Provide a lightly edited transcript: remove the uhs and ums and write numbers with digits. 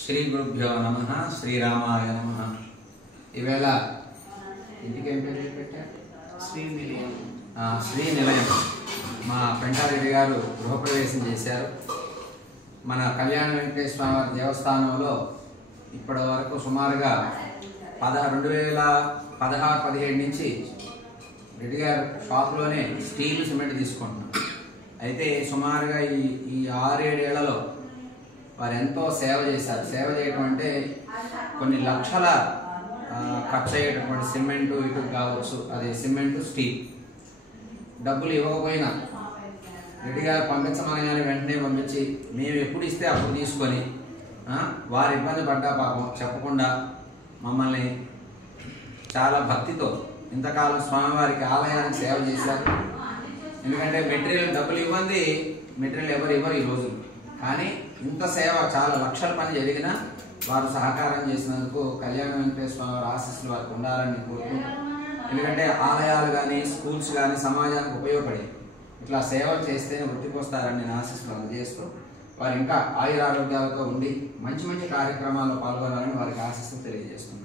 శ్రీ గురుభ్యో నమః శ్రీరామాయ నమః. ఈవేళ ఇంటికి ఏం పేరు పెట్టారు? శ్రీ నిలయం. మా పెంటారెడ్డి గారు గృహప్రవేశం చేశారు. మన కళ్యాణ వెంకటేశ్వర స్వామి వారి దేవస్థానంలో ఇప్పటి వరకు సుమారుగా 2016-17 నుంచి రెడ్డి గారు షాప్లోనే స్టీల్ సిమెంట్ తీసుకుంటున్నాం. అయితే సుమారుగా ఈ 6-7 ఏళ్లలో వారు ఎంతో సేవ చేశారు. సేవ చేయడం అంటే కొన్ని లక్షల ఖర్చు అయ్యేటటువంటి సిమెంటు ఇటు కావచ్చు, అది సిమెంటు స్టీల్. డబ్బులు ఇవ్వకపోయినా రెడ్డి గారు పంపించమనగానే వెంటనే పంపించి మేము ఎప్పుడు ఇస్తే అప్పుడు తీసుకొని వారు ఇబ్బంది పడ్డా పాపం చెప్పకుండా మమ్మల్ని చాలా భక్తితో ఇంతకాలం స్వామివారికి ఆలయానికి సేవ చేశారు. ఎందుకంటే మెటీరియల్ డబ్బులు ఇవ్వండి, మెటీరియల్ ఎవరు ఇవ్వరు ఈ రోజు. కానీ ఇంత సేవ చాలా లక్షల పని జరిగినా వారు సహకారం చేసినందుకు కళ్యాణ వెంకటేశ్వర స్వామి వారి ఆశీస్సులు వారికి ఉండాలని కోరుకుంటున్నాను. ఎందుకంటే ఆలయాలు కానీ స్కూల్స్ కానీ సమాజానికి ఉపయోగపడే ఇట్లా సేవలు చేస్తేనే వృత్తికి వస్తారని నేను ఆశీస్సులు అందజేస్తూ వారు ఇంకా ఆయురారోగ్యాలతో ఉండి మంచి మంచి కార్యక్రమాల్లో పాల్గొనాలని వారికి ఆశీస్సులు తెలియజేస్తున్నాను.